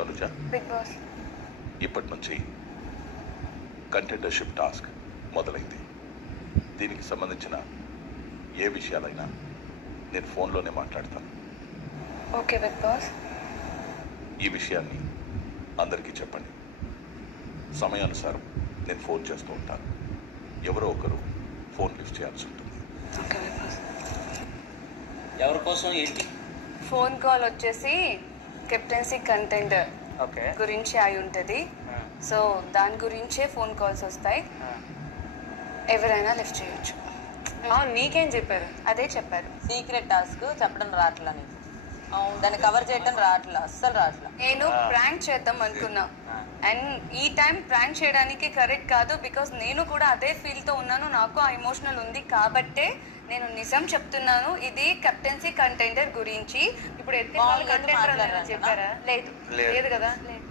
Tanuja, big boss. ఇప్పటి నుంచి contendership task మొదలైంది. దీనికి సంబంధించిన ఏ విషయాలైనా నేను ఫోన్లోనే మాట్లాడతాను. Okay big boss. ఈ విషయాన్ని అందరికీ చెప్పండి. సమయానుసారం నేను ఫోన్ చేస్తూ ఉంటాను. ఎవరో ఒకరు ఫోన్ లిఫ్ట్ చేయాల్సి ఉంటుంది. Okay big boss. ఎవరి కోసం ఏంటి? ఫోన్ కాల్ వచ్చేసి కెప్టెన్సీ కంటెండర్ ఓకే. గురించి అయి ఉంటుంది. సో దాని గురించే ఫోన్ కాల్స్ వస్తాయి. ఎవరైనా లిఫ్ట్ చేయొచ్చు. నీకేం చెప్పారు? అదే చెప్పారు. సీక్రెట్ టాస్క్ చెప్పడం రావట్లా నీకు. దాన్ని కవర్ చేయడం రావట్లా, అస్సలు రావట్లా. నేను ప్రాంక్ చేద్దాం అనుకున్నా. అండ్ ఈ టైం ప్రాంక్ చేయడానికి కరెక్ట్ కాదు, బికాస్ నేను కూడా అదే ఫీల్తో ఉన్నాను. నాకు ఆ ఎమోషనల్ ఉంది కాబట్టే నేను నిజం చెప్తున్నాను. ఇది కెప్టెన్సీ కంటెండర్ గురించి. ఇప్పుడు ఎత్తి మామూలుగా కంటెండర్ మాట్లాడారా? చెప్పారా? లేదు, లేదు కదా, లేదు.